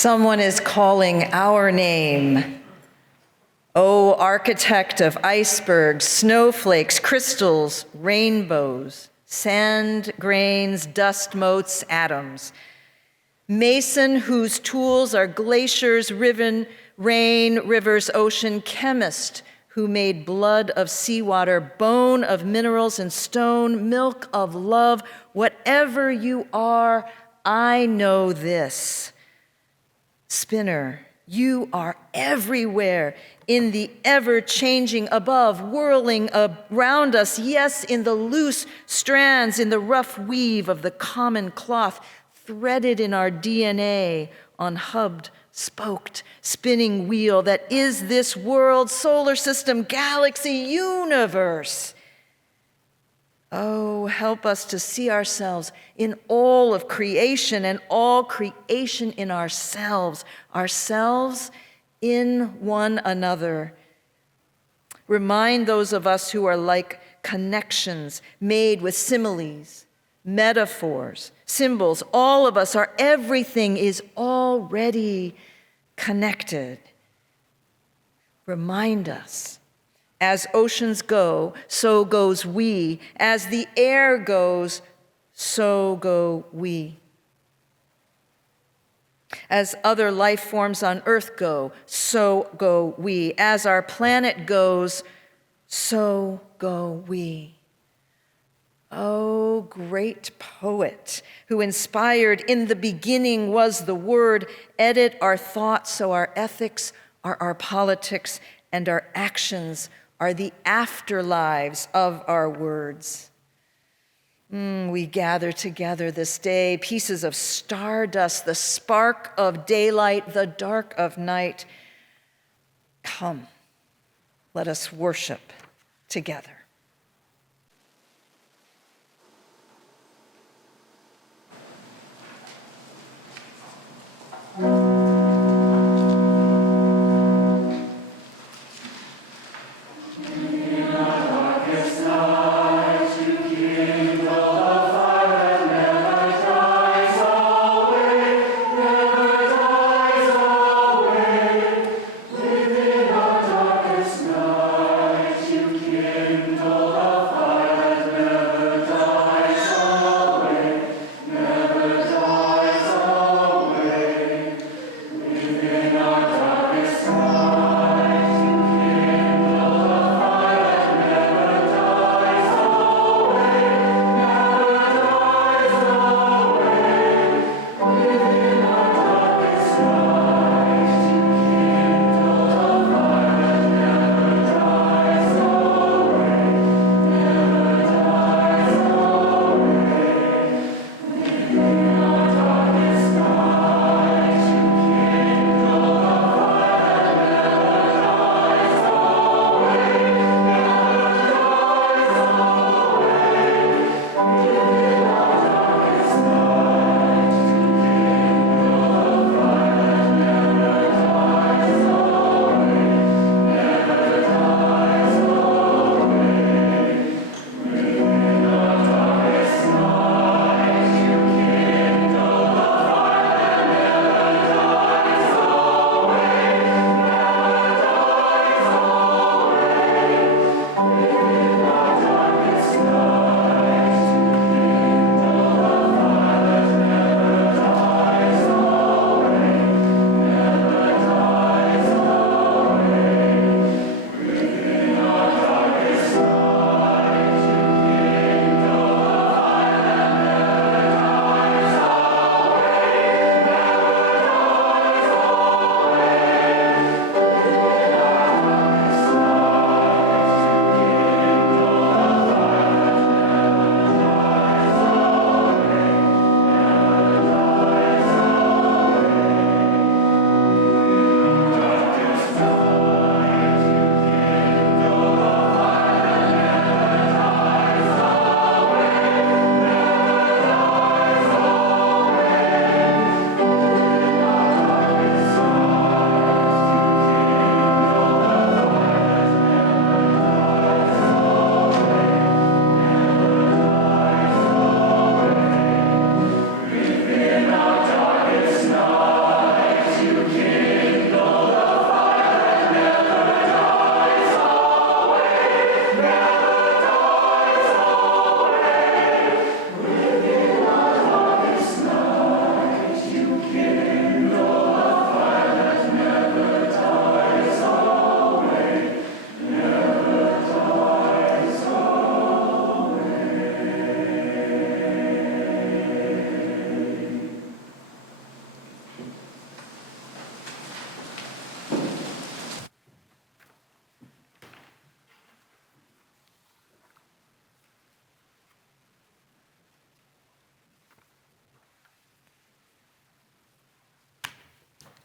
Someone is calling our name. O architect of icebergs, snowflakes, crystals, rainbows, sand grains, dust motes, atoms. Mason whose tools are glaciers, rain, rivers, ocean. Chemist who made blood of seawater, bone of minerals and stone, milk of love. Whatever you are, I know this. Spinner, you are everywhere, in the ever-changing above, whirling around us, yes, in the loose strands, in the rough weave of the common cloth, threaded in our DNA, on hubbed, spoked, spinning wheel that is this world, solar system, galaxy, universe. Oh, help us to see ourselves in all of creation and all creation in ourselves in one another. Remind those of us who are like connections made with similes, metaphors, symbols. All of us, our everything is already connected. Remind us. As oceans go, so goes we. As the air goes, so go we. As other life forms on earth go, so go we. As our planet goes, so go we. Oh, great poet who inspired, in the beginning was the word, edit our thoughts so our ethics are our politics and our actions are the afterlives of our words. We gather together this day, pieces of stardust, the spark of daylight, the dark of night. Come, let us worship together.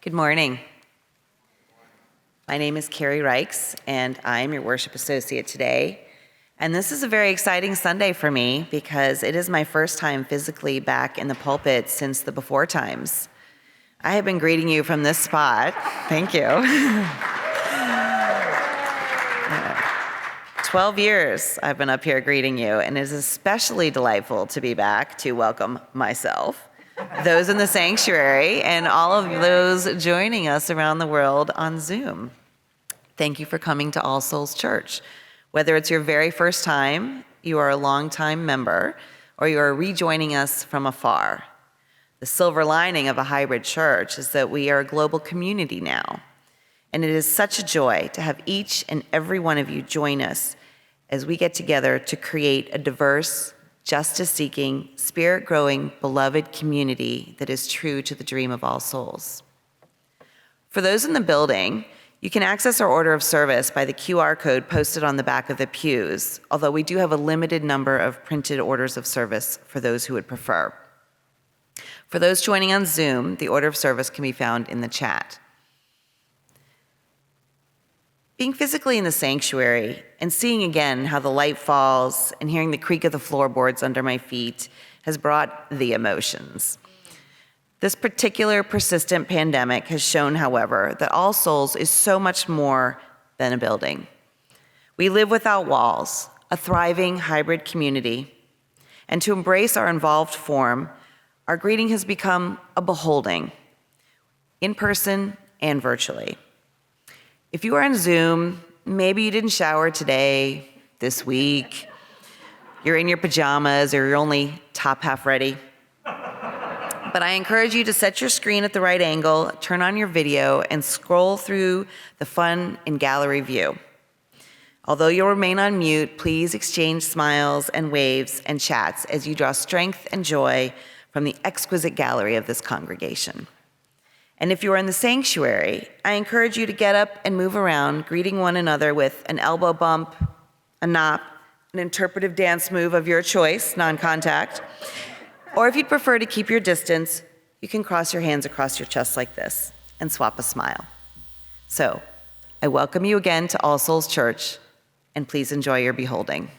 Good morning. My name is Carrie Reichs, and I'm your worship associate today. And this is a very exciting Sunday for me because it is my first time physically back in the pulpit since the before times. I have been greeting you from this spot. Thank you. 12 years I've been up here greeting you, and it is especially delightful to be back to welcome myself, those in the sanctuary, and all of those joining us around the world on Zoom. Thank you for coming to All Souls Church. Whether it's your very first time, you are a longtime member, or you are rejoining us from afar. The silver lining of a hybrid church is that we are a global community now, and it is such a joy to have each and every one of you join us as we get together to create a diverse, justice-seeking, spirit-growing, beloved community that is true to the dream of all souls. For those in the building, you can access our order of service by the QR code posted on the back of the pews, although we do have a limited number of printed orders of service for those who would prefer. For those joining on Zoom, the order of service can be found in the chat. Being physically in the sanctuary and seeing again how the light falls and hearing the creak of the floorboards under my feet has brought the emotions. This particular persistent pandemic has shown, however, that All Souls is so much more than a building. We live without walls, a thriving hybrid community, and to embrace our involved form, our greeting has become a beholding, in person and virtually. If you are on Zoom, maybe you didn't shower today, this week, you're in your pajamas, or you're only top half ready. But I encourage you to set your screen at the right angle, turn on your video, and scroll through the fun in gallery view. Although you'll remain on mute, please exchange smiles and waves and chats as you draw strength and joy from the exquisite gallery of this congregation. And if you are in the sanctuary, I encourage you to get up and move around, greeting one another with an elbow bump, a knock, an interpretive dance move of your choice, non-contact. Or if you'd prefer to keep your distance, you can cross your hands across your chest like this and swap a smile. So, I welcome you again to All Souls Church, and please enjoy your beholding.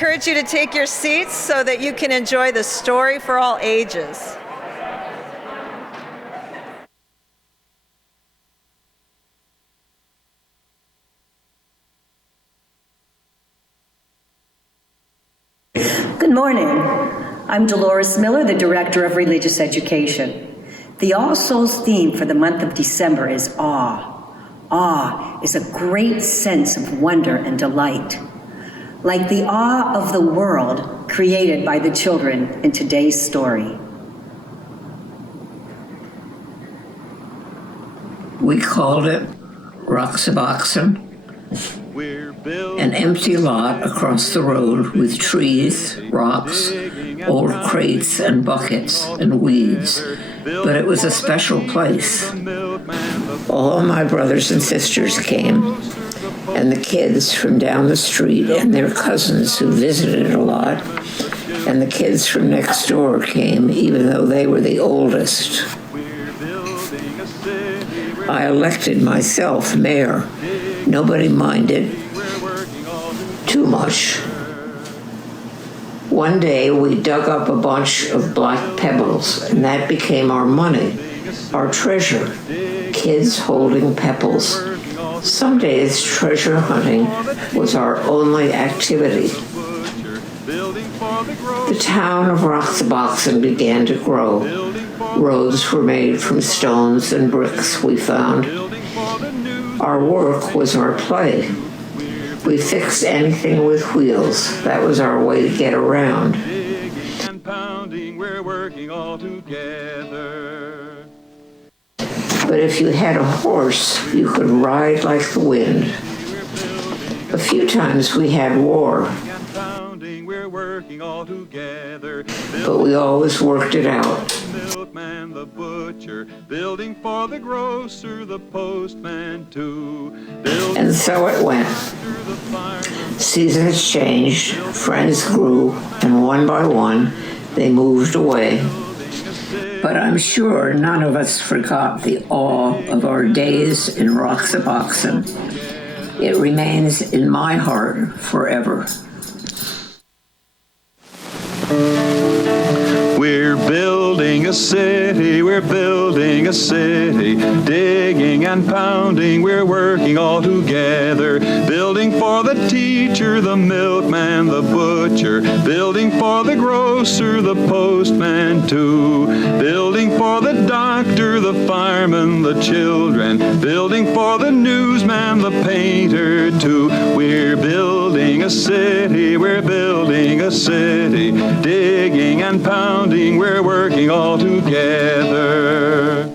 encourage you to take your seats so that you can enjoy the story for all ages. Good morning. I'm Dolores Miller, the Director of Religious Education. The All Souls theme for the month of December is awe. Awe is a great sense of wonder and delight, like the awe of the world created by the children in today's story. We called it Roxaboxen, an empty lot across the road with trees, rocks, old crates and buckets and weeds, but it was a special place. All my brothers and sisters came, and the kids from down the street and their cousins who visited a lot, and the kids from next door came, even though they were the oldest. I elected myself mayor. Nobody minded too much. One day we dug up a bunch of black pebbles, and that became our money, our treasure, kids holding pebbles. Some days treasure hunting was our only activity. The town of Roxaboxen began to grow. Roads were made from stones and bricks we found. Our work was our play. We fixed anything with wheels. That was our way to get around. And pounding, we're working all together. But if you had a horse, you could ride like the wind. A few times we had war, And pounding, we're working all together. but we always worked it out. The milkman, the butcher, building for the grocer, the postman too. Building And so it went. through the fireman. Seasons changed, friends grew, and one by one, they moved away. But I'm sure none of us forgot the awe of our days in Roxaboxen. It remains in my heart forever. We're building a city, we're building a city, digging and pounding, we're working all together, building for the teacher, the milkman, the butcher, building for the grocer, the postman too, building for the doctor, the fireman, the children, building for the newsman, the painter too. We're building a city, we're building a city, digging and pounding, we're working all together.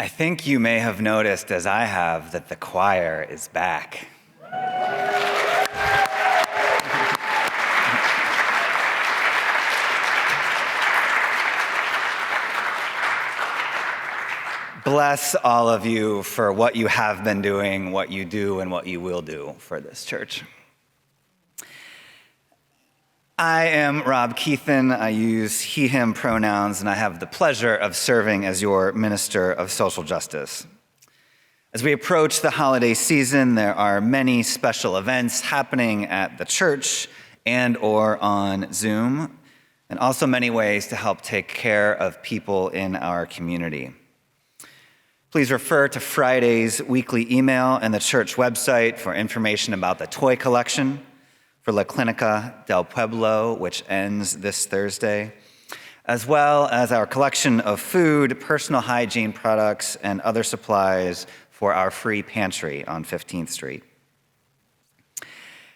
I think you may have noticed, as I have, that the choir is back. Bless all of you for what you have been doing, what you do, and what you will do for this church. I am Rob Keithan. I use he, him pronouns, and I have the pleasure of serving as your minister of social justice. As we approach the holiday season, there are many special events happening at the church and or on Zoom, and also many ways to help take care of people in our community. Please refer to Friday's weekly email and the church website for information about the toy collection for La Clinica del Pueblo, which ends this Thursday, as well as our collection of food, personal hygiene products, and other supplies for our free pantry on 15th Street.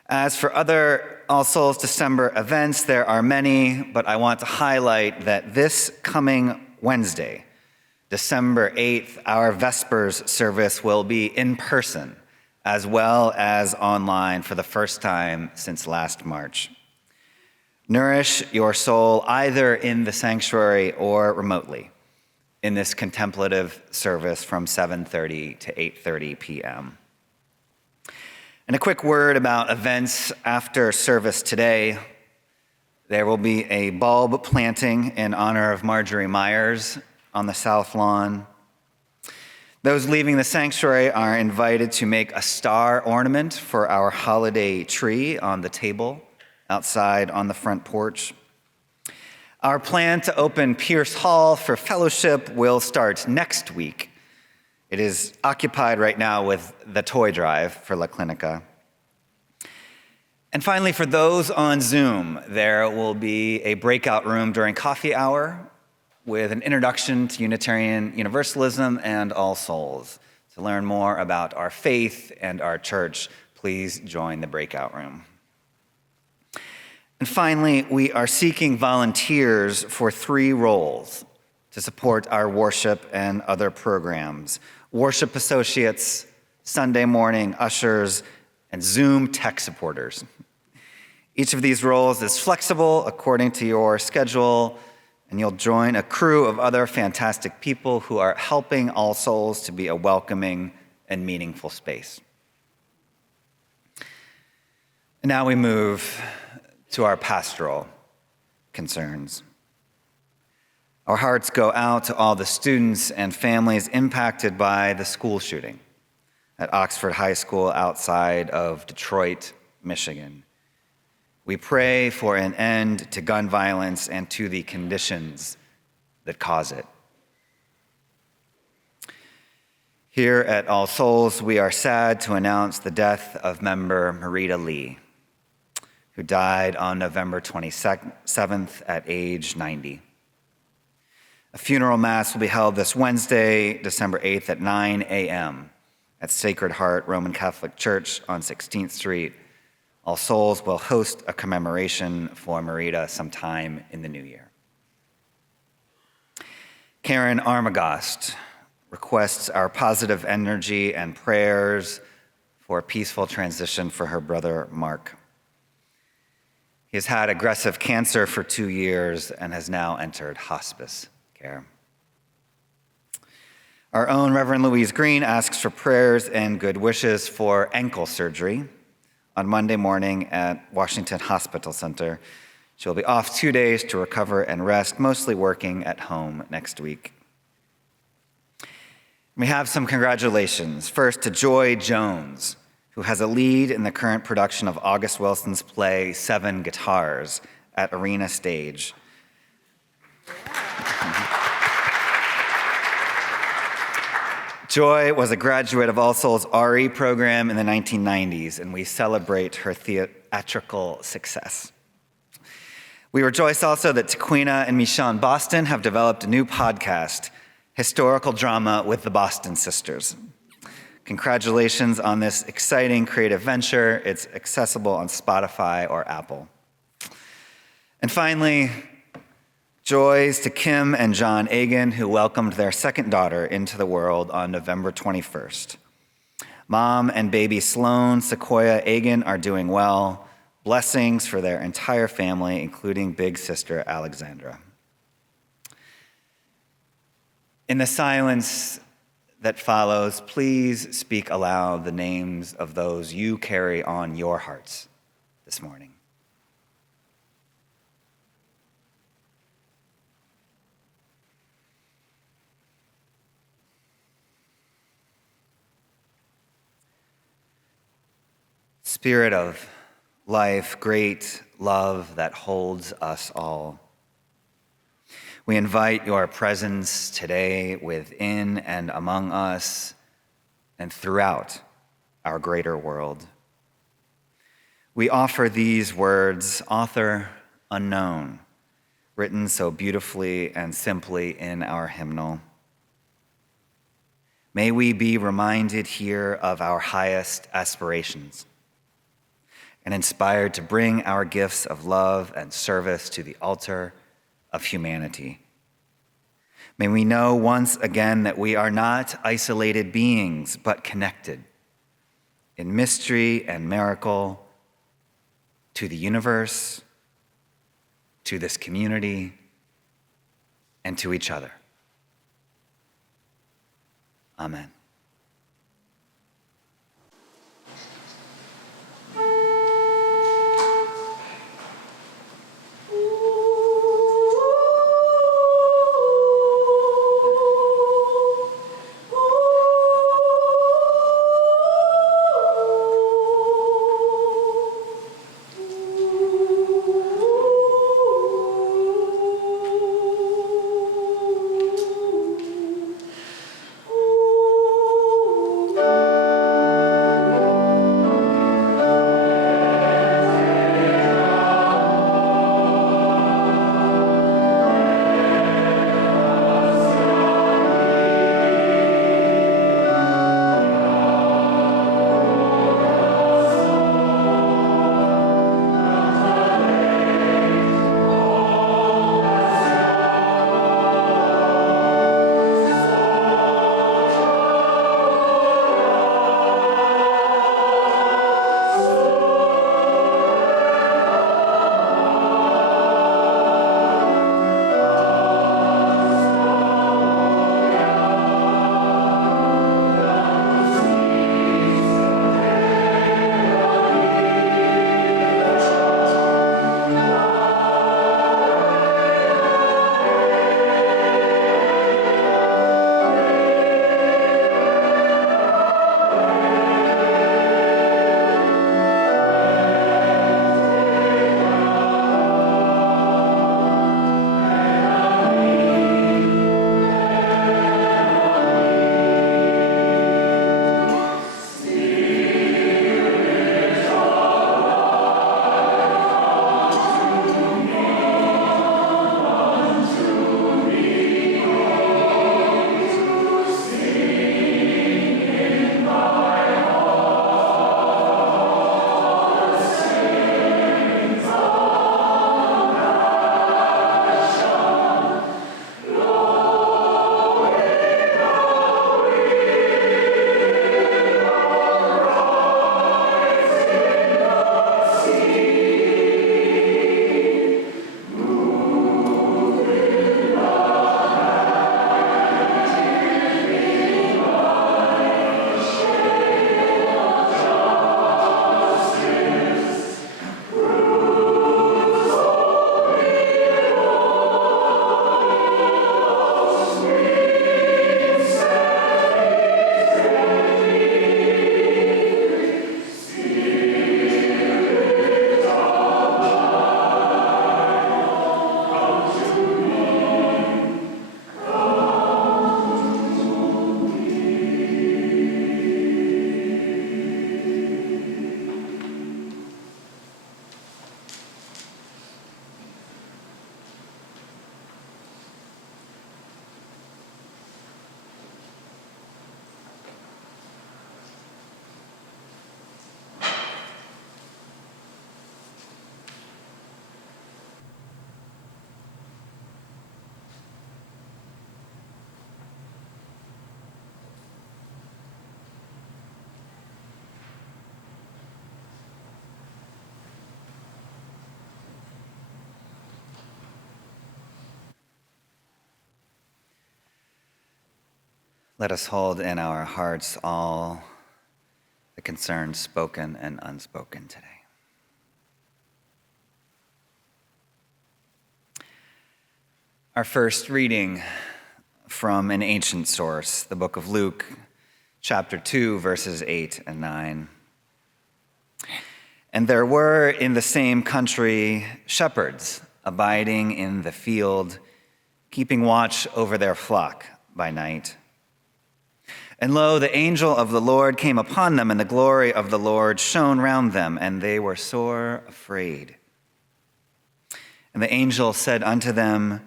As for other All Souls December events, there are many, but I want to highlight that this coming Wednesday, December 8th, our Vespers service will be in person, as well as online for the first time since last March. Nourish your soul either in the sanctuary or remotely in this contemplative service from 7:30 to 8:30 p.m. And a quick word about events after service today. There will be a bulb planting in honor of Marjorie Myers on the South Lawn. Those leaving the sanctuary are invited to make a star ornament for our holiday tree on the table outside on the front porch. Our plan to open Pierce Hall for fellowship will start next week. It is occupied right now with the toy drive for La Clinica. And finally, for those on Zoom, there will be a breakout room during coffee hour with an introduction to Unitarian Universalism and All Souls. To learn more about our faith and our church, please join the breakout room. And finally, we are seeking volunteers for 3 roles to support our worship and other programs: worship associates, Sunday morning ushers, and Zoom tech supporters. Each of these roles is flexible according to your schedule, and you'll join a crew of other fantastic people who are helping All Souls to be a welcoming and meaningful space. And now we move to our pastoral concerns. Our hearts go out to all the students and families impacted by the school shooting at Oxford High School outside of Detroit, Michigan. We pray for an end to gun violence and to the conditions that cause it. Here at All Souls, we are sad to announce the death of member Marita Lee, who died on November 27th at age 90. A funeral mass will be held this Wednesday, December 8th at 9 a.m. at Sacred Heart Roman Catholic Church on 16th Street. All Souls will host a commemoration for Marita sometime in the new year. Karen Armagost requests our positive energy and prayers for a peaceful transition for her brother, Mark. He has had aggressive cancer for 2 years and has now entered hospice care. Our own Reverend Louise Green asks for prayers and good wishes for ankle surgery on Monday morning at Washington Hospital Center. She'll be off 2 days to recover and rest, mostly working at home next week. We have some congratulations. First to Joy Jones, who has a lead in the current production of August Wilson's play 7 Guitars at Arena Stage. Joy was a graduate of All Souls RE program in the 1990s, and we celebrate her theatrical success. We rejoice also that Taquina and Michonne Boston have developed a new podcast, Historical Drama with the Boston Sisters. Congratulations on this exciting creative venture. It's accessible on Spotify or Apple. And finally, Joys to Kim and John Agan, who welcomed their second daughter into the world on November 21st. Mom and baby Sloan Sequoia Agan are doing well. Blessings for their entire family, including big sister Alexandra. In the silence that follows, please speak aloud the names of those you carry on your hearts this morning. Spirit of life, great love that holds us all. We invite your presence today within and among us and throughout our greater world. We offer these words, author unknown, written so beautifully and simply in our hymnal. May we be reminded here of our highest aspirations and inspired to bring our gifts of love and service to the altar of humanity. May we know once again that we are not isolated beings, but connected in mystery and miracle to the universe, to this community, and to each other. Amen. Let us hold in our hearts all the concerns spoken and unspoken today. Our first reading from an ancient source, the book of Luke, chapter 2, verses 8 and 9. And there were in the same country shepherds abiding in the field, keeping watch over their flock by night. And lo, the angel of the Lord came upon them, and the glory of the Lord shone round them, and they were sore afraid. And the angel said unto them,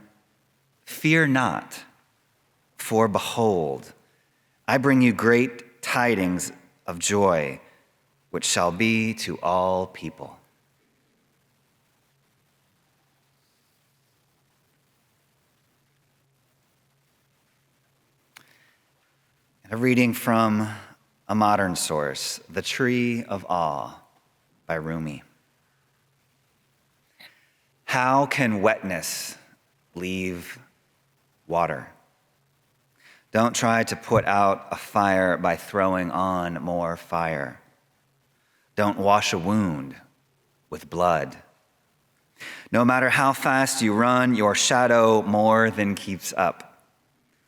Fear not, for behold, I bring you great tidings of joy, which shall be to all people. A reading from a modern source, The Tree of Awe by Rumi. How can wetness leave water? Don't try to put out a fire by throwing on more fire. Don't wash a wound with blood. No matter how fast you run, your shadow more than keeps up.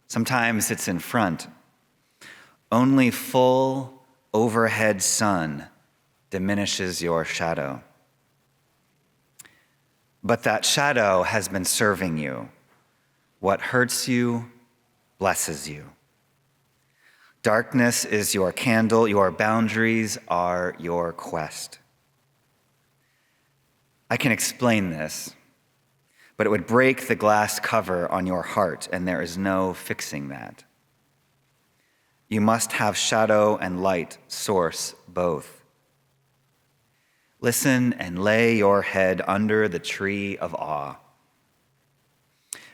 Sometimes it's in front. Only full overhead sun diminishes your shadow. But that shadow has been serving you. What hurts you blesses you. Darkness is your candle, your boundaries are your quest. I can explain this, but it would break the glass cover on your heart, and there is no fixing that. You must have shadow and light source both. Listen and lay your head under the tree of awe.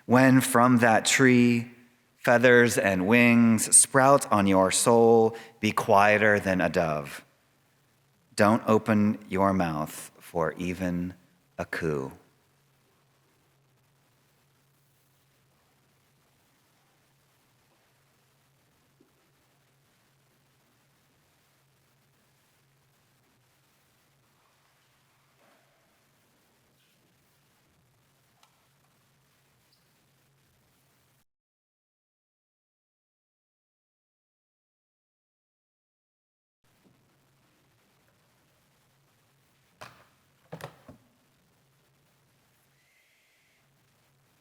When from that tree feathers and wings sprout on your soul, be quieter than a dove. Don't open your mouth for even a coo.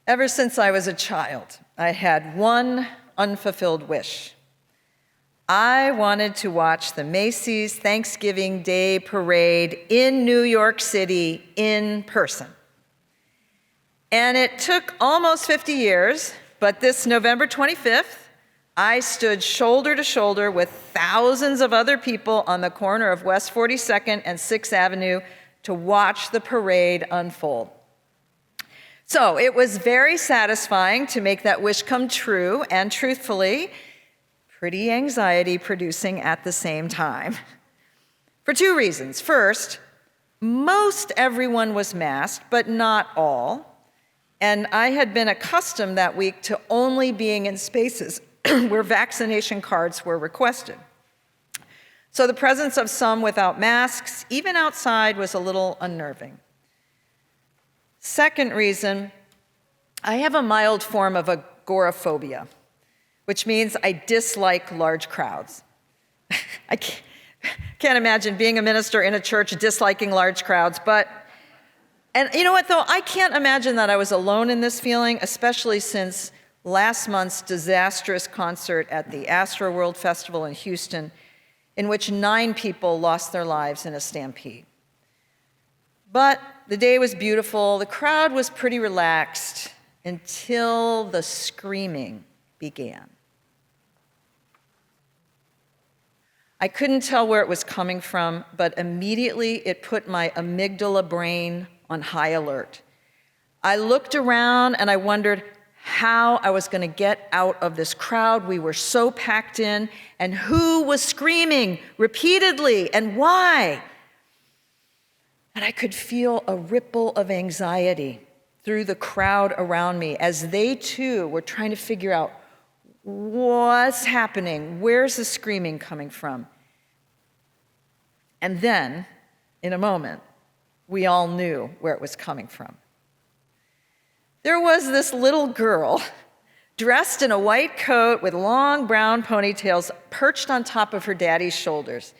Ever since I was a child, I had one unfulfilled wish. I wanted to watch the Macy's Thanksgiving Day Parade in New York City in person. And it took almost 50 years, but this November 25th, I stood shoulder to shoulder with thousands of other people on the corner of West 42nd and 6th Avenue to watch the parade unfold. So it was very satisfying to make that wish come true, and truthfully, pretty anxiety-producing at the same time. For two reasons. First, most everyone was masked, but not all. And I had been accustomed that week to only being in spaces where vaccination cards were requested. So the presence of some without masks, even outside, was a little unnerving. Second reason, I have a mild form of agoraphobia, which means I dislike large crowds. I can't imagine being a minister in a church disliking large crowds, and you know what though, I can't imagine that I was alone in this feeling, especially since last month's disastrous concert at the Astroworld Festival in Houston, in which 9 people lost their lives in a stampede. But the day was beautiful, the crowd was pretty relaxed until the screaming began. I couldn't tell where it was coming from, but immediately it put my amygdala brain on high alert. I looked around and I wondered how I was going to get out of this crowd. We were so packed in, and who was screaming repeatedly and why? And I could feel a ripple of anxiety through the crowd around me as they too were trying to figure out What's happening? Where's the screaming coming from? And then, in a moment, we all knew where it was coming from. There was this little girl dressed in a white coat with long brown ponytails perched on top of her daddy's shoulders.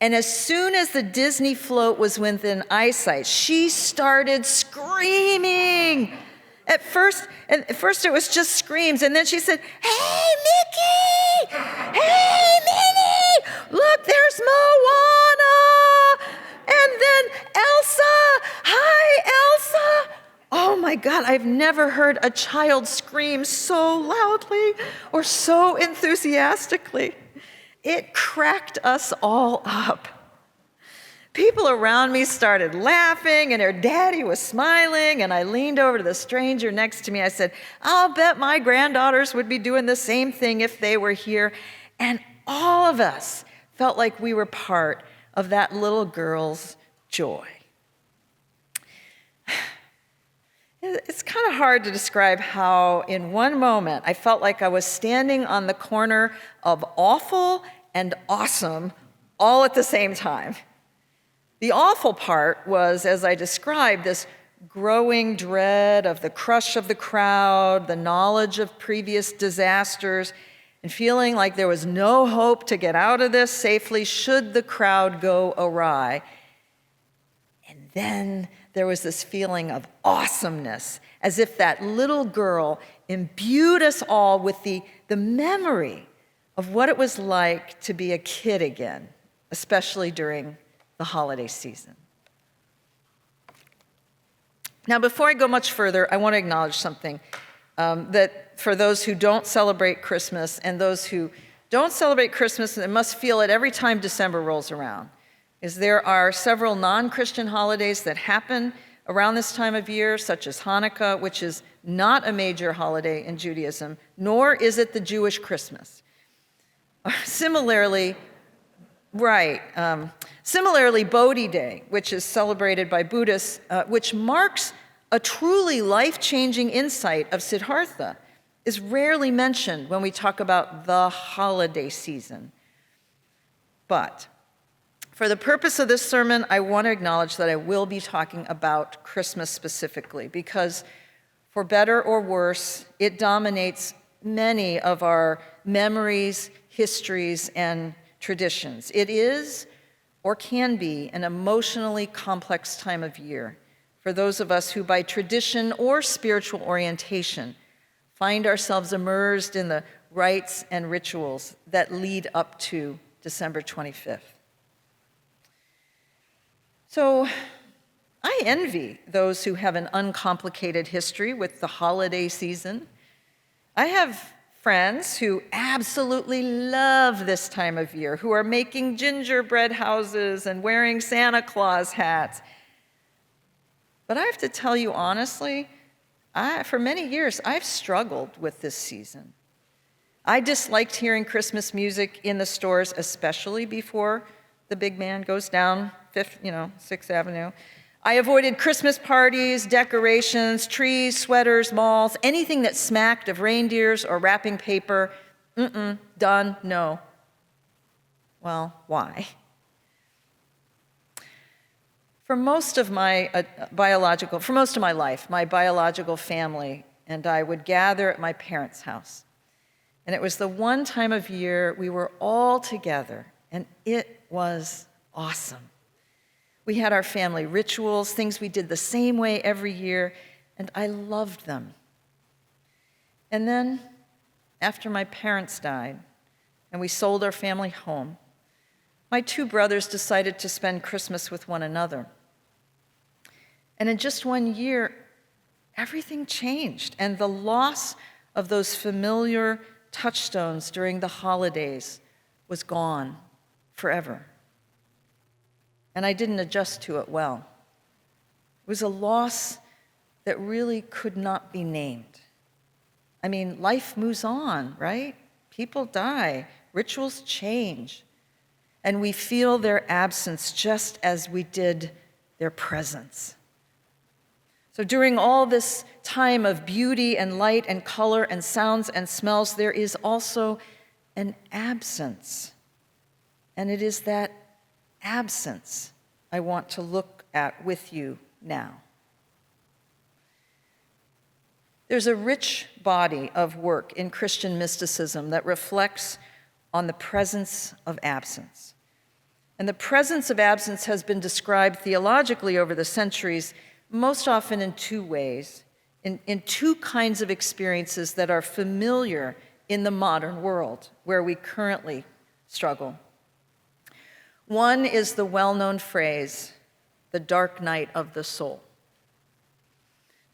And as soon as the Disney float was within eyesight, she started screaming. At first it was just screams, and then she said, "Hey, Mickey! Hey, Minnie! Look, there's Moana! And then Elsa! Hi, Elsa!" Oh my God, I've never heard a child scream so loudly or so enthusiastically. It cracked us all up. People around me started laughing, and her daddy was smiling, and I leaned over to the stranger next to me. I said, "I'll bet my granddaughters would be doing the same thing if they were here." And all of us felt like we were part of that little girl's joy. It's kind of hard to describe how, in one moment, I felt like I was standing on the corner of awful and awesome all at the same time. The awful part was, as I described, this growing dread of the crush of the crowd, the knowledge of previous disasters, and feeling like there was no hope to get out of this safely should the crowd go awry. And then there was this feeling of awesomeness, as if that little girl imbued us all with the memory of what it was like to be a kid again, especially during the holiday season. Now, before I go much further, I want to acknowledge something that for those who don't celebrate Christmas and those who don't celebrate Christmas and must feel it every time December rolls around, is there are several non-Christian holidays that happen around this time of year, such as Hanukkah, which is not a major holiday in Judaism, nor is it the Jewish Christmas. Similarly, Bodhi Day, which is celebrated by Buddhists, which marks a truly life-changing insight of Siddhartha, is rarely mentioned when we talk about the holiday season. But for the purpose of this sermon, I want to acknowledge that I will be talking about Christmas specifically, because for better or worse, it dominates many of our memories, histories, and traditions. It is, or can be, an emotionally complex time of year for those of us who, by tradition or spiritual orientation, find ourselves immersed in the rites and rituals that lead up to December 25th. So I envy those who have an uncomplicated history with the holiday season. I have friends who absolutely love this time of year, who are making gingerbread houses and wearing Santa Claus hats. But I have to tell you honestly, for many years, I've struggled with this season. I disliked hearing Christmas music in the stores, especially before the big man goes down 6th Avenue. I avoided Christmas parties, decorations, trees, sweaters, malls, anything that smacked of reindeers or wrapping paper. Done, no. Well, why? For most of my life, my biological family and I would gather at my parents' house. And it was the one time of year we were all together, and it was awesome. We had our family rituals, things we did the same way every year, and I loved them. And then, after my parents died, and we sold our family home, my two brothers decided to spend Christmas with one another. And in just 1 year, everything changed, and the loss of those familiar touchstones during the holidays was gone forever. And I didn't adjust to it well. It was a loss that really could not be named. I mean, life moves on, right? People die, rituals change, and we feel their absence just as we did their presence. So during all this time of beauty and light and color and sounds and smells, there is also an absence. And it is that absence I want to look at with you now. There's a rich body of work in Christian mysticism that reflects on the presence of absence. And the presence of absence has been described theologically over the centuries, most often in two ways, in two kinds of experiences that are familiar in the modern world where we currently struggle. One is the well-known phrase, the dark night of the soul.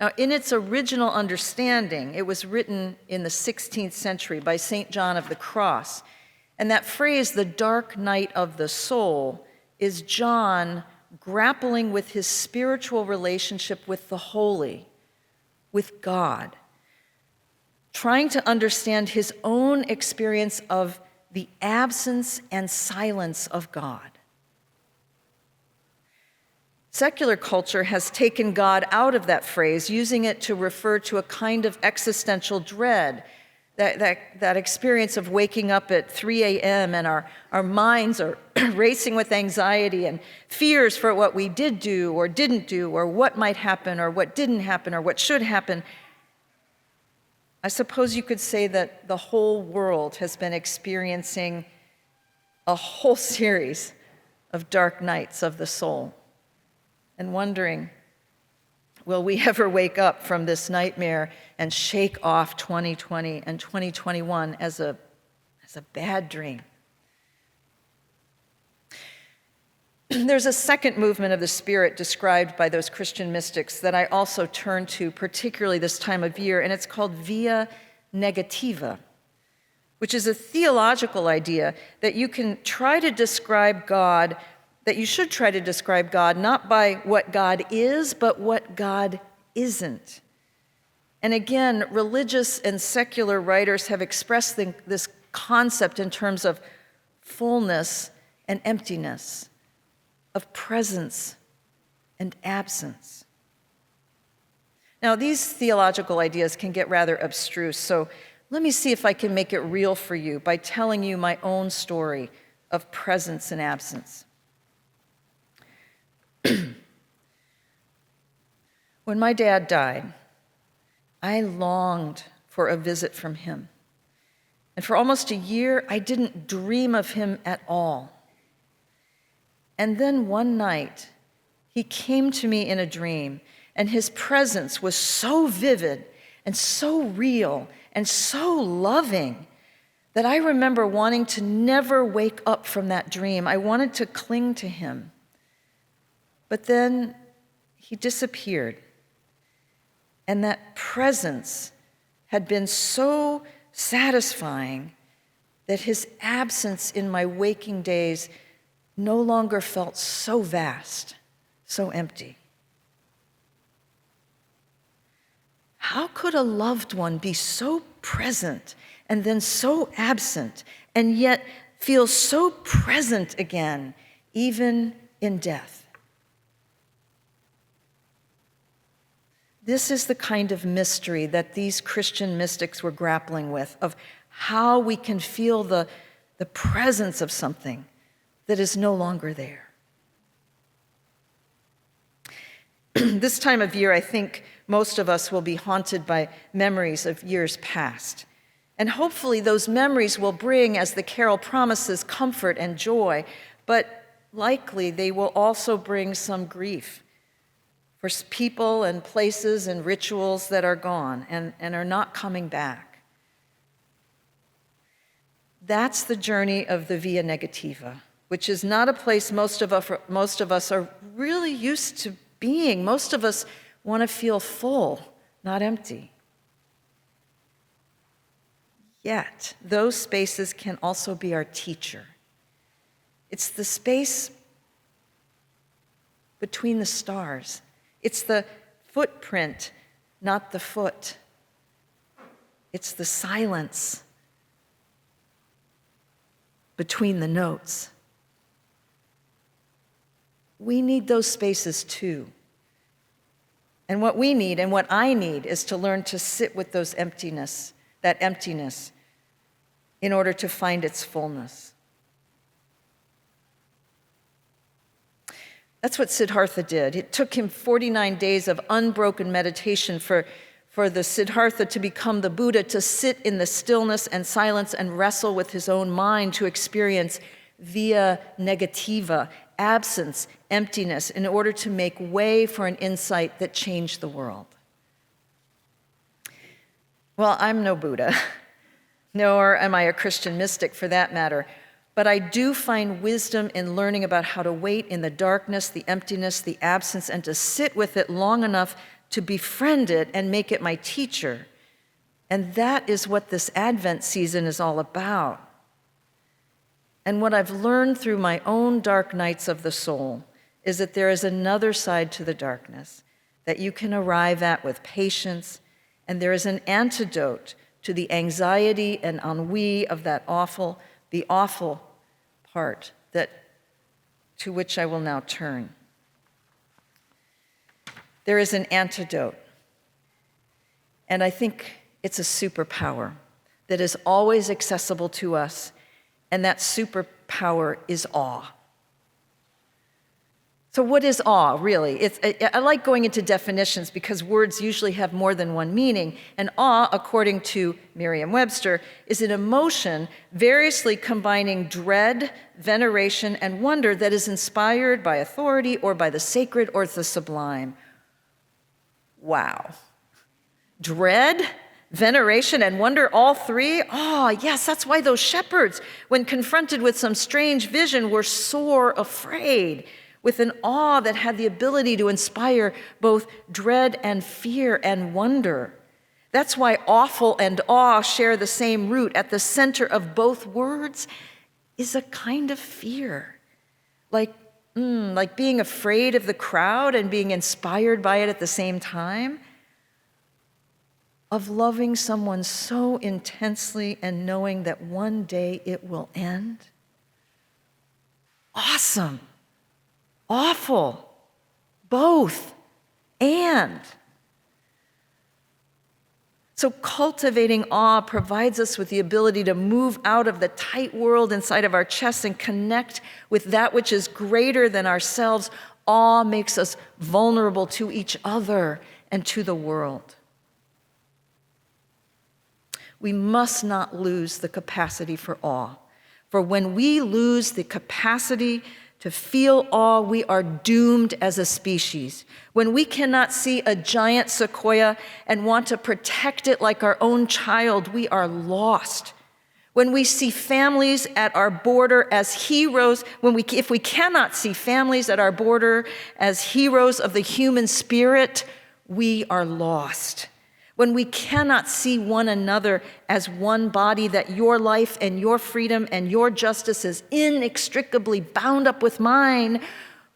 Now, in its original understanding, it was written in the 16th century by St. John of the Cross. And that phrase, the dark night of the soul, is John grappling with his spiritual relationship with the holy, with God, trying to understand his own experience of the absence and silence of God. Secular culture has taken God out of that phrase, using it to refer to a kind of existential dread, that experience of waking up at 3 a.m. and our minds are racing with anxiety and fears for what we did do or didn't do, or what might happen or what didn't happen or what should happen. I suppose you could say that the whole world has been experiencing a whole series of dark nights of the soul and wondering, will we ever wake up from this nightmare and shake off 2020 and 2021 as a bad dream? There's a second movement of the Spirit described by those Christian mystics that I also turn to, particularly this time of year, and it's called via negativa, which is a theological idea that you can try to describe God, that you should try to describe God not by what God is, but what God isn't. And again, religious and secular writers have expressed this concept in terms of fullness and emptiness, of presence and absence. Now, these theological ideas can get rather abstruse, so let me see if I can make it real for you by telling you my own story of presence and absence. When my dad died, I longed for a visit from him. And for almost a year, I didn't dream of him at all. And then one night, he came to me in a dream, and his presence was so vivid and so real and so loving that I remember wanting to never wake up from that dream. I wanted to cling to him. But then he disappeared. And that presence had been so satisfying that his absence in my waking days no longer felt so vast, so empty. How could a loved one be so present and then so absent, and yet feel so present again, even in death? This is the kind of mystery that these Christian mystics were grappling with, of how we can feel the presence of something that is no longer there. This time of year, I think most of us will be haunted by memories of years past. And hopefully those memories will bring, as the carol promises, comfort and joy, but likely they will also bring some grief for people and places and rituals that are gone and are not coming back. That's the journey of the Via Negativa, which is not a place most of us are really used to being. Most of us want to feel full, not empty. Yet, those spaces can also be our teacher. It's the space between the stars. It's the footprint, not the foot. It's the silence between the notes. We need those spaces too. And what we need and what I need is to learn to sit with that emptiness, in order to find its fullness. That's what Siddhartha did. It took him 49 days of unbroken meditation for the Siddhartha to become the Buddha, to sit in the stillness and silence and wrestle with his own mind, to experience via negativa, absence, emptiness, in order to make way for an insight that changed the world. Well, I'm no Buddha, nor am I a Christian mystic for that matter, but I do find wisdom in learning about how to wait in the darkness, the emptiness, the absence, and to sit with it long enough to befriend it and make it my teacher. And that is what this Advent season is all about. And what I've learned through my own dark nights of the soul is that there is another side to the darkness that you can arrive at with patience, and there is an antidote to the anxiety and ennui of the awful part to which I will now turn. There is an antidote, and I think it's a superpower that is always accessible to us, and that superpower is awe. So what is awe, really? I like going into definitions because words usually have more than one meaning, and awe, according to Merriam-Webster, is an emotion variously combining dread, veneration, and wonder that is inspired by authority or by the sacred or the sublime. Wow. Dread, veneration, and wonder, all three? Oh, yes, that's why those shepherds, when confronted with some strange vision, were sore afraid, with an awe that had the ability to inspire both dread and fear and wonder. That's why awful and awe share the same root. At the center of both words is a kind of fear, like being afraid of the crowd and being inspired by it at the same time, of loving someone so intensely and knowing that one day it will end. Awesome. Awful, both, and. So cultivating awe provides us with the ability to move out of the tight world inside of our chests and connect with that which is greater than ourselves. Awe makes us vulnerable to each other and to the world. We must not lose the capacity for awe, for when we lose the capacity to feel awe, we are doomed as a species. When we cannot see a giant sequoia and want to protect it like our own child, we are lost. When we see families at our border as heroes, if we cannot see families at our border as heroes of the human spirit, we are lost. When we cannot see one another as one body, that your life and your freedom and your justice is inextricably bound up with mine,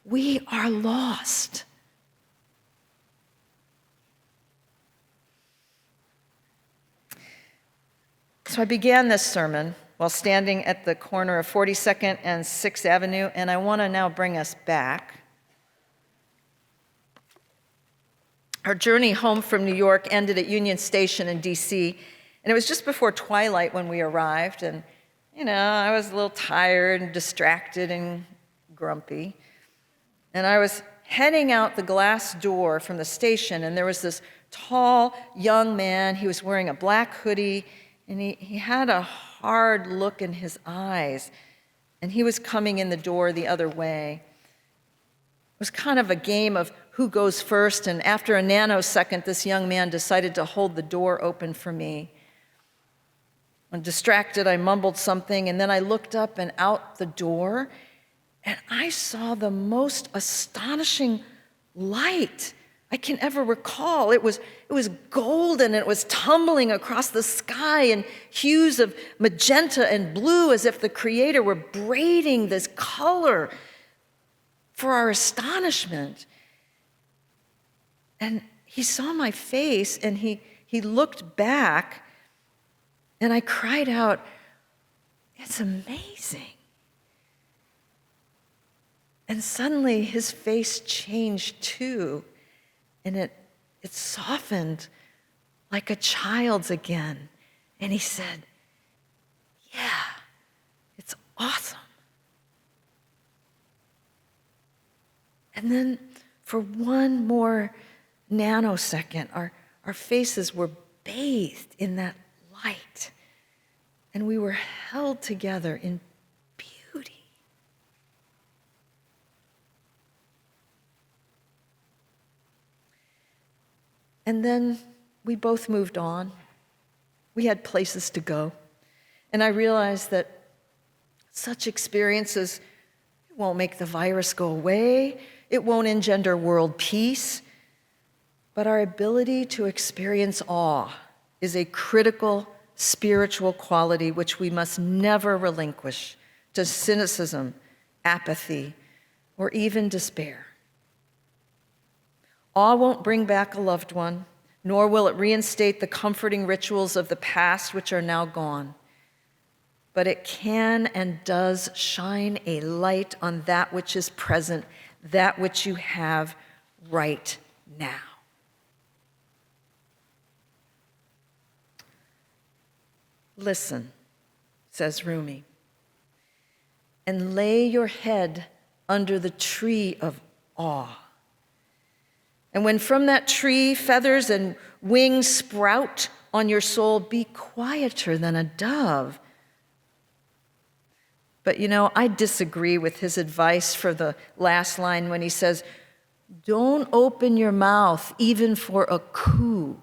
we are lost. So I began this sermon while standing at the corner of 42nd and 6th Avenue, and I want to now bring us back. Our journey home from New York ended at Union Station in D.C., and it was just before twilight when we arrived, and, I was a little tired and distracted and grumpy, and I was heading out the glass door from the station, and there was this tall, young man. He was wearing a black hoodie, and he had a hard look in his eyes, and he was coming in the door the other way. It was kind of a game of who goes first, and after a nanosecond, this young man decided to hold the door open for me. When distracted, I mumbled something, and then I looked up and out the door, and I saw the most astonishing light I can ever recall. It was golden, and it was tumbling across the sky in hues of magenta and blue, as if the Creator were braiding this color for our astonishment. And he saw my face, and he looked back, and I cried out, "It's amazing." And suddenly his face changed too, and it it softened like a child's again. And he said, yeah, it's awesome. And then for one more nanosecond, our faces were bathed in that light, and we were held together in beauty. And then we both moved on. We had places to go. And I realized that such experiences won't make the virus go away. It won't engender world peace. But our ability to experience awe is a critical spiritual quality which we must never relinquish to cynicism, apathy, or even despair. Awe won't bring back a loved one, nor will it reinstate the comforting rituals of the past which are now gone. But it can and does shine a light on that which is present, that which you have right now. Listen, says Rumi, and lay your head under the tree of awe. And when from that tree feathers and wings sprout on your soul, be quieter than a dove. But I disagree with his advice for the last line when he says, don't open your mouth even for a coo.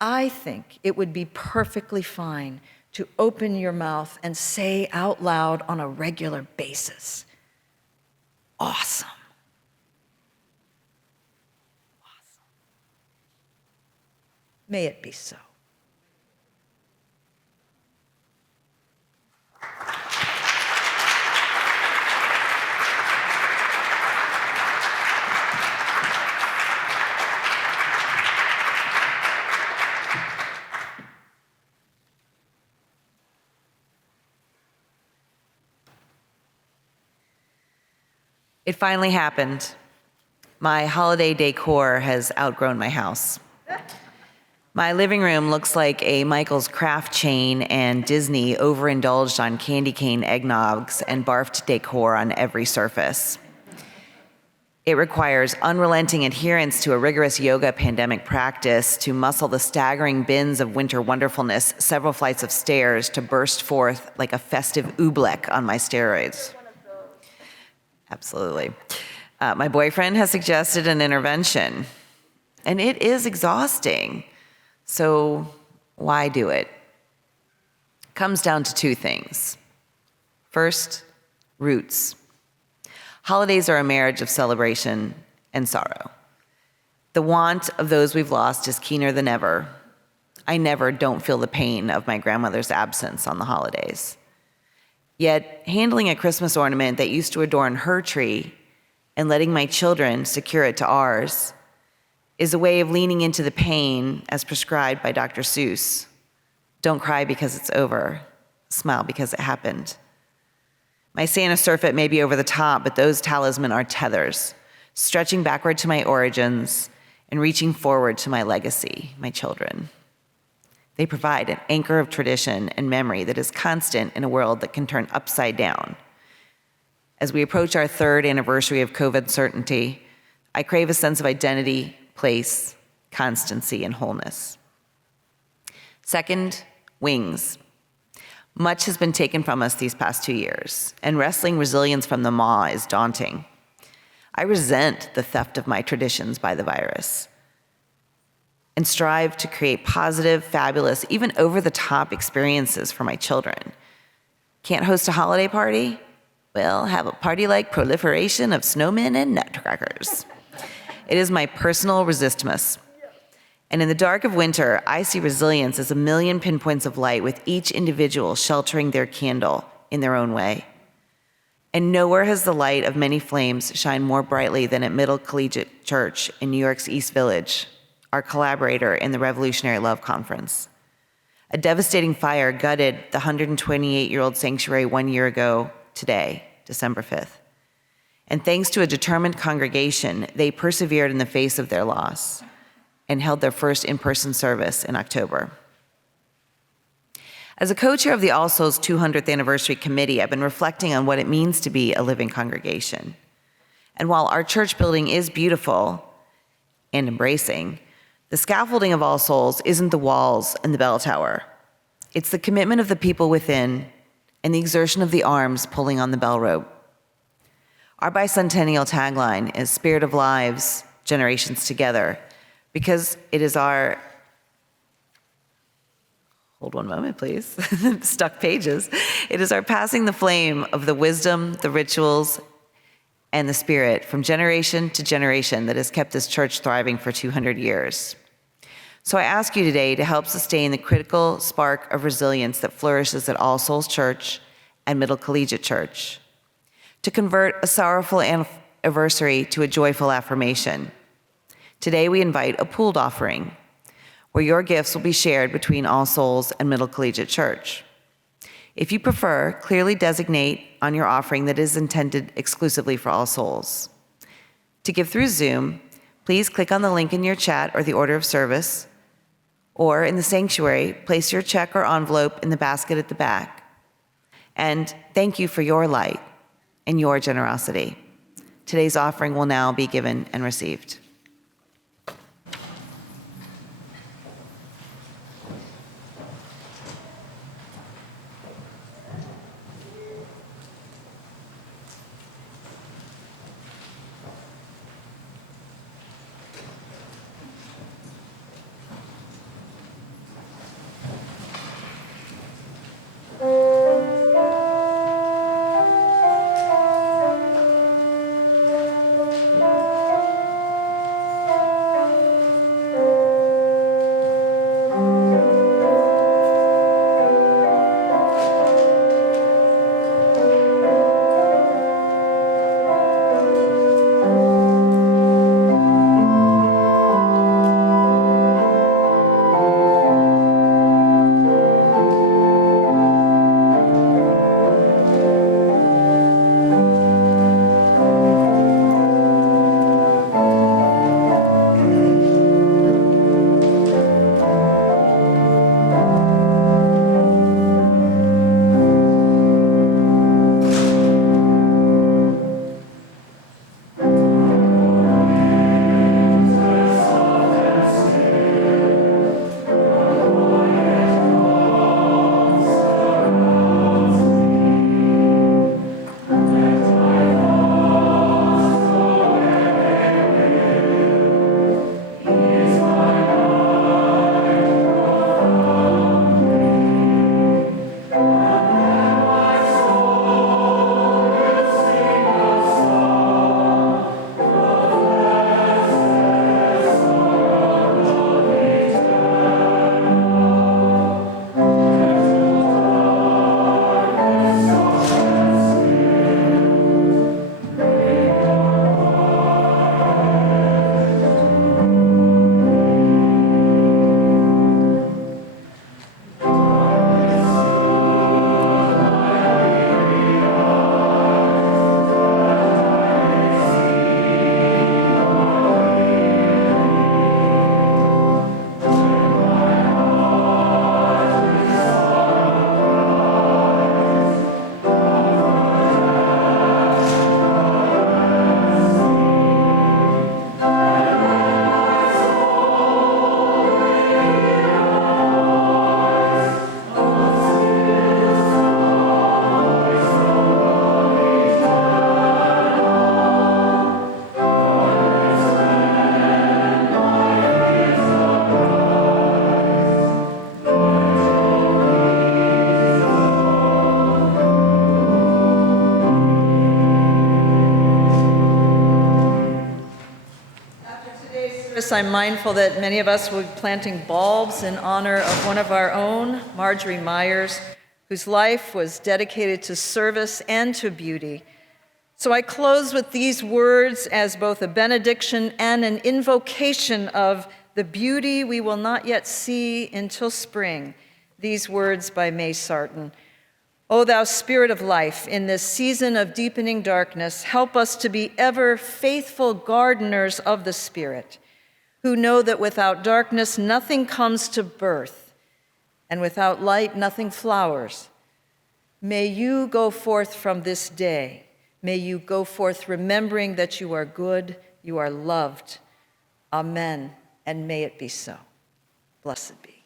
I think it would be perfectly fine to open your mouth and say out loud on a regular basis, awesome. Awesome. May it be so. It finally happened. My holiday decor has outgrown my house. My living room looks like a Michael's Craft chain, and Disney overindulged on candy cane eggnogs and barfed decor on every surface. It requires unrelenting adherence to a rigorous yoga pandemic practice to muscle the staggering bins of winter wonderfulness several flights of stairs to burst forth like a festive oobleck on my steroids. Absolutely. My boyfriend has suggested an intervention, and it is exhausting. So why do it? Comes down to two things. First, roots. Holidays are a marriage of celebration and sorrow. The want of those we've lost is keener than ever. I never don't feel the pain of my grandmother's absence on the holidays. Yet, handling a Christmas ornament that used to adorn her tree and letting my children secure it to ours is a way of leaning into the pain as prescribed by Dr. Seuss. Don't cry because it's over. Smile because it happened. My Santa surfeit may be over the top, but those talisman are tethers, stretching backward to my origins and reaching forward to my legacy, my children. They provide an anchor of tradition and memory that is constant in a world that can turn upside down. As we approach our third anniversary of COVID certainty, I crave a sense of identity, place, constancy, and wholeness. Second, wings. Much has been taken from us these past 2 years, and wresting resilience from the maw is daunting. I resent the theft of my traditions by the virus and strive to create positive, fabulous, even over-the-top experiences for my children. Can't host a holiday party? Well, have a party-like proliferation of snowmen and nutcrackers. It is my personal resistmas. And in the dark of winter, I see resilience as a million pinpoints of light with each individual sheltering their candle in their own way. And nowhere has the light of many flames shined more brightly than at Middle Collegiate Church in New York's East Village, our collaborator in the Revolutionary Love Conference. A devastating fire gutted the 128-year-old sanctuary 1 year ago today, December 5th. And thanks to a determined congregation, they persevered in the face of their loss and held their first in-person service in October. As a co-chair of the All Souls 200th Anniversary Committee, I've been reflecting on what it means to be a living congregation. And while our church building is beautiful and embracing, the scaffolding of All Souls isn't the walls and the bell tower. It's the commitment of the people within and the exertion of the arms pulling on the bell rope. Our bicentennial tagline is Spirit of Lives, Generations Together, because it is our, hold one moment please, stuck pages. It is our passing the flame of the wisdom, the rituals, and the spirit from generation to generation that has kept this church thriving for 200 years. So I ask you today to help sustain the critical spark of resilience that flourishes at All Souls Church and Middle Collegiate Church, to convert a sorrowful anniversary to a joyful affirmation. Today we invite a pooled offering, where your gifts will be shared between All Souls and Middle Collegiate Church. If you prefer, clearly designate on your offering that is intended exclusively for All Souls. To give through Zoom, please click on the link in your chat or the order of service, or in the sanctuary, place your check or envelope in the basket at the back. And thank you for your light and your generosity. Today's offering will now be given and received. I'm mindful that many of us will be planting bulbs in honor of one of our own, Marjorie Myers, whose life was dedicated to service and to beauty. So I close with these words as both a benediction and an invocation of the beauty we will not yet see until spring. These words by May Sarton. O thou Spirit of life, in this season of deepening darkness, help us to be ever faithful gardeners of the Spirit, who know that without darkness nothing comes to birth, and without light nothing flowers. May you go forth from this day. May you go forth remembering that you are good, you are loved. Amen, and may it be so. Blessed be.